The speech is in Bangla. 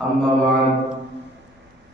أما بعد